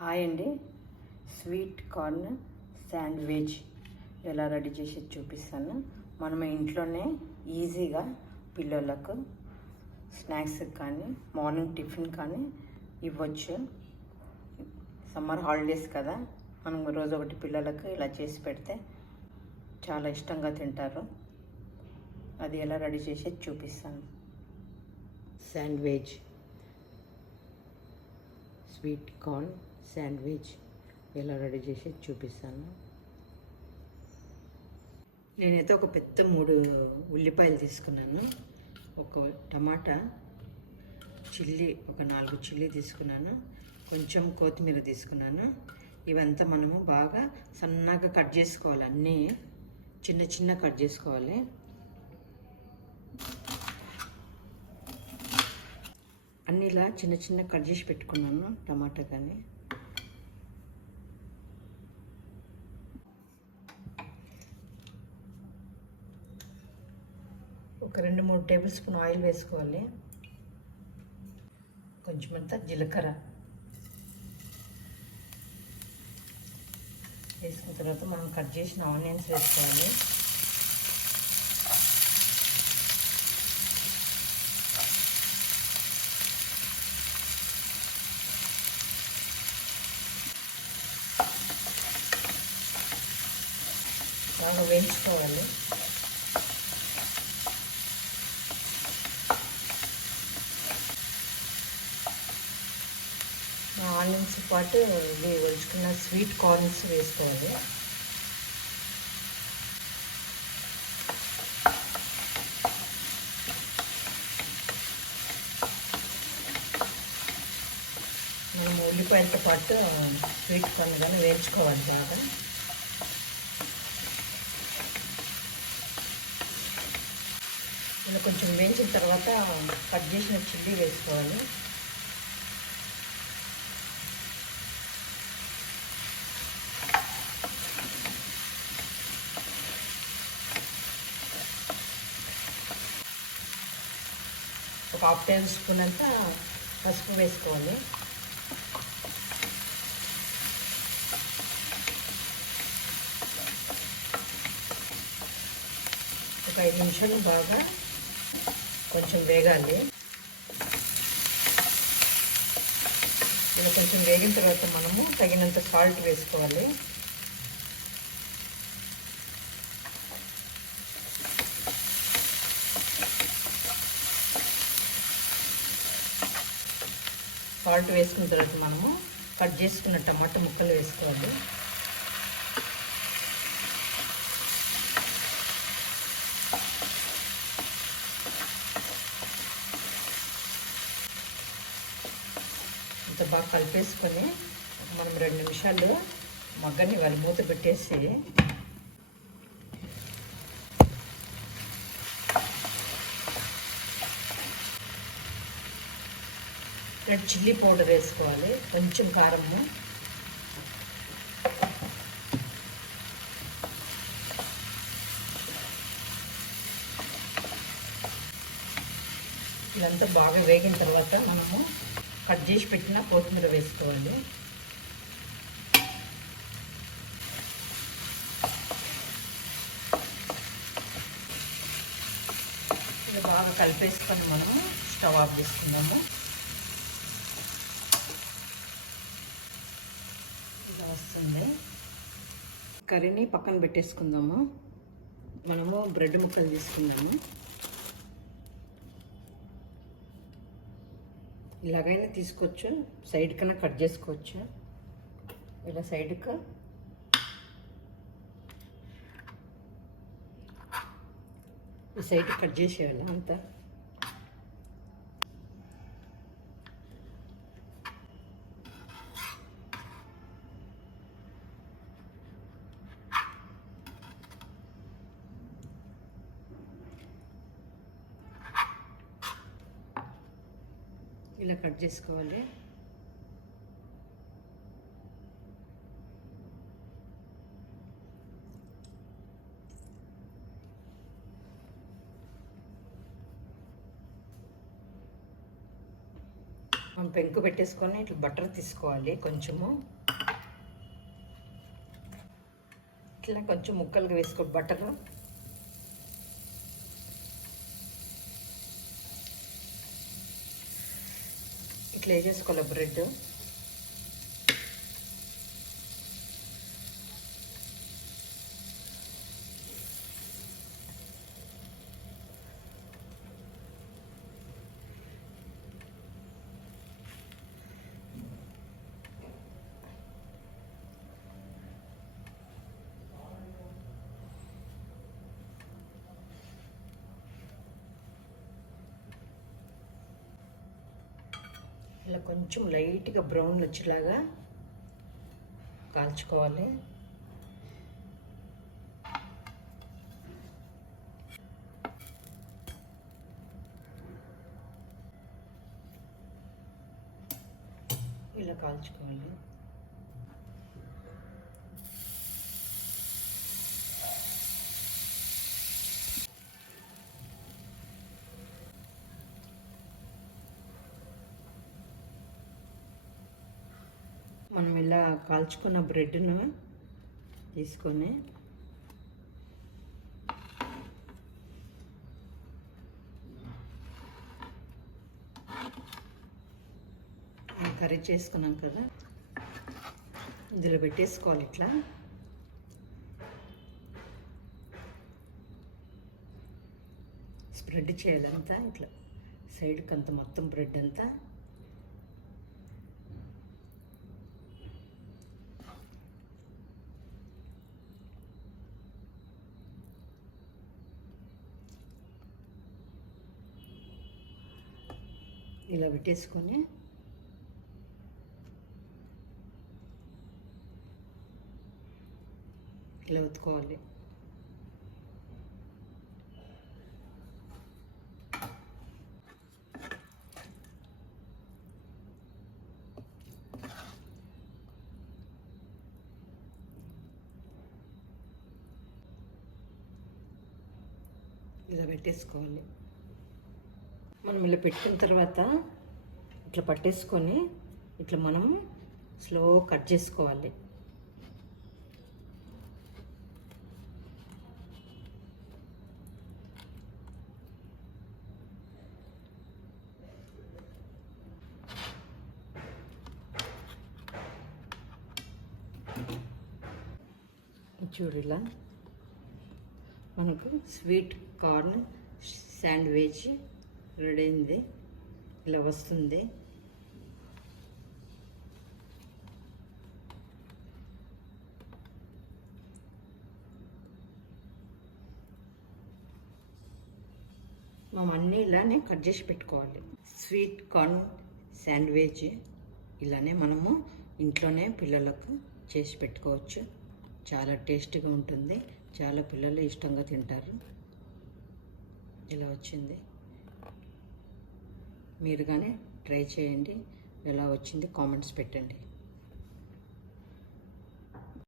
Hi అండి. Sweet corn sandwich ఎలా ready చేసి చూపిస్తాను. మనం ఇంట్లోనే ఈజీగా పిల్లలకు స్నాక్స్ కానీ మార్నింగ్ టిఫిన్ కానీ ఇవ్వచ్చు. సమ్మర్ హాలిడేస్ కదా మనం రోజు ఒకటి పిల్లలకు ఇలా చేసి పెడితే చాలా ఇష్టంగా తింటారు. అది ఎలా రెడీ చేసి చూపిస్తాను. శాండ్విచ్ స్వీట్ కార్న్ శాండ్విచ్ ఎలా రెడీ చేసి చూపిస్తాను. నేనైతే ఒక పెద్ద మూడు ఉల్లిపాయలు తీసుకున్నాను. ఒక టమాటా చిల్లీ ఒక నాలుగు చిల్లీ తీసుకున్నాను. కొంచెం కొత్తిమీర తీసుకున్నాను. ఇవంతా మనము బాగా సన్నగా కట్ చేసుకోవాలి. అన్నీ చిన్న చిన్న కట్ చేసుకోవాలి. అన్నీ ఇలా చిన్న చిన్న కట్ చేసి పెట్టుకున్నాను టమాటా కానీ. ఒక రెండు మూడు టేబుల్ స్పూన్ ఆయిల్ వేసుకోవాలి. కొంచెం అంతా జీలకర్ర వేసుకున్న తర్వాత మనం కట్ చేసిన ఆనియన్స్ వేసుకోవాలి. బాగా వేయించుకోవాలి. పాటు ఇవి ఒలుచుకున్న స్వీట్ కార్న్స్ వేసుకోవాలి. మేము ఉల్లిపాయలతో పాటు స్వీట్ కార్న్ కానీ వేయించుకోవాలి బాగా. ఇలా కొంచెం వేయించిన తర్వాత కట్ చేసిన చిల్లీ వేసుకోవాలి. ఒక హాఫ్ టేబుల్ స్పూన్ అంతా పసుపు వేసుకోవాలి. ఒక ఐదు నిమిషాలు బాగా కొంచెం వేగాలి. ఇలా కొంచెం వేగిన తర్వాత మనము తగినంత సాల్ట్ వేసుకోవాలి. సాల్ట్ వేసుకున్న తర్వాత మనము కట్ చేసుకున్న టమాటా ముక్కలు వేసుకోవాలి. ఇంత బాగా కలిపేసుకొని మనం రెండు నిమిషాలు మగ్గని వాళ్ళు మూత పెట్టేసి రెడ్ చిల్లీ పౌడర్ వేసుకోవాలి. కొంచెం కారము. ఇదంతా బాగా వేగిన తర్వాత మనము కట్ చేసి పెట్టిన కొత్తిమీర వేసుకోవాలి. ఇది బాగా కలిపేసుకొని మనము స్టవ్ ఆఫ్ చేసుకుందాము. ఇలా వస్తుంది. కర్రీని పక్కన పెట్టేసుకుందాము. మనము బ్రెడ్ ముక్కలు తీసుకుందాము. ఇలాగైనా తీసుకోవచ్చు. సైడ్ కన్నా కట్ చేసుకోవచ్చు. ఇలా సైడ్కి. ఈ సైడ్ కట్ చేసేయాలి అంతా. ఇలా కట్ చేసుకోవాలి. మనం పెంకు పెట్టేసుకొని ఇట్లా బటర్ తీసుకోవాలి కొంచెము. ఇట్లా కొంచెం ముక్కలుగా వేసుకో బటర్. ఇట్లా వేసేసుకోవాలి బ్రెడ్? ఇలా కొంచెం లైట్గా బ్రౌన్ వచ్చేలాగా కాల్చుకోవాలి. ఇలా కాల్చుకోవాలి. మనం ఇలా కాల్చుకున్న బ్రెడ్ను తీసుకొని కర్రీ చేసుకున్నాం కదా. ఇందులో పెట్టేసుకోవాలి ఇట్లా. స్ప్రెడ్ చేయాలంతా ఇట్లా. సైడ్కి అంత మొత్తం బ్రెడ్ అంతా. ఇలా పెట్టేసుకొని ఇలా ఉతుకోవాలి. ఇలా పెట్టేసుకోవాలి. మనం ఇలా పెట్టిన తర్వాత ఇట్లా పట్టేసుకొని ఇట్లా మనం స్లో కట్ చేసుకోవాలి. చూడు ఇలా మనకు స్వీట్ కార్న్ శాండ్విచ్ రెడీ అయింది. ఇలా వస్తుంది. మనం అన్నీ ఇలానే కట్ చేసి పెట్టుకోవాలి. స్వీట్ కార్న్ శాండ్విచ్ ఇలానే మనము ఇంట్లోనే పిల్లలకు చేసి పెట్టుకోవచ్చు. చాలా టేస్టీగా ఉంటుంది. చాలా పిల్లలు ఇష్టంగా తింటారు. ఇలా వచ్చింది. మీరు కానీ ట్రై చేయండి. ఎలా వచ్చింది కామెంట్స్ పెట్టండి.